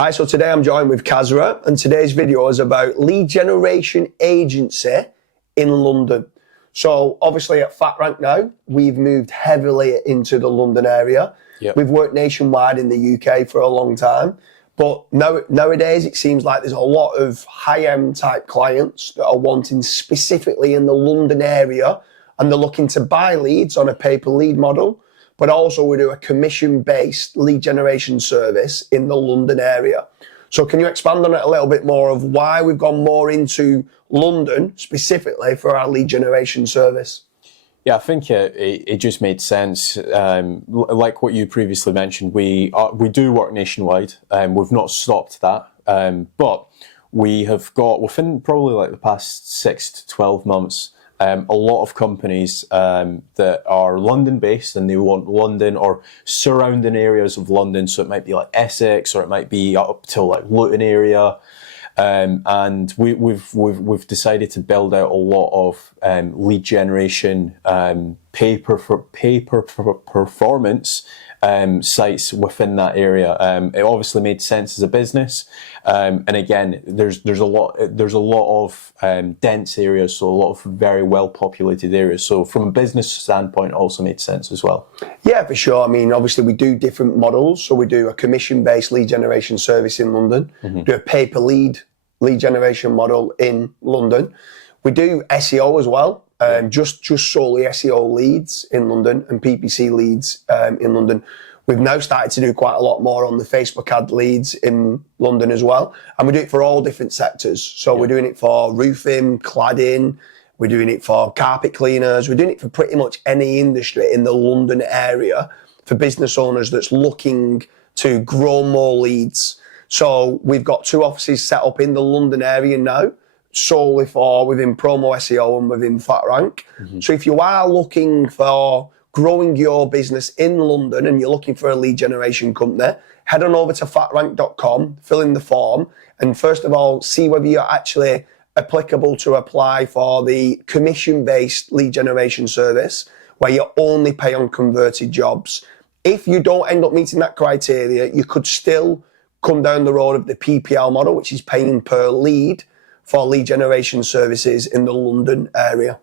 Hi, so today I'm joined with Kasra, and today's video is about lead generation agency in London. So obviously at FatRank now, we've moved heavily into the London area. Yep. We've worked nationwide in the UK for a long time, but nowadays it seems like there's a lot of high-end type clients that are wanting specifically in the London area, and they're looking to buy leads on a pay-per-lead model, but also we do a commission-based lead generation service in the London area. So can you expand on it a little bit more of why we've gone more into London specifically for our lead generation service? Yeah, I think it just made sense. Like what you previously mentioned, we do work nationwide. We've not stopped that, but we have got, within probably like the past 6 to 12 months, a lot of companies that are London-based and they want London or surrounding areas of London. So it might be like Essex, or it might be up to like Luton area. And we've decided to build out a lot of lead generation performance sites within that area. It obviously made sense as a business, and again, there's a lot of dense areas, so a lot of very well populated areas. So from a business standpoint, it also made sense as well. Yeah, for sure. I mean, obviously we do different models. So we do a commission-based lead generation service in London. We do a pay-per-lead lead generation model in London. We do SEO as well. Just solely SEO leads in London and PPC leads in London. We've now started to do quite a lot more on the Facebook ad leads in London as well. And we do it for all different sectors. So we're doing it for roofing, cladding, we're doing it for carpet cleaners, we're doing it for pretty much any industry in the London area for business owners that's looking to grow more leads. So we've got 2 offices set up in the London area now, solely for within promo SEO and within FatRank. So if you are looking for growing your business in London and you're looking for a lead generation company, head on over to fatrank.com, fill in the form, and first of all, see whether you're actually applicable to apply for the commission-based lead generation service where you only pay on converted jobs. If you don't end up meeting that criteria, you could still come down the road of the PPL model, which is paying per lead for lead generation services in the London area.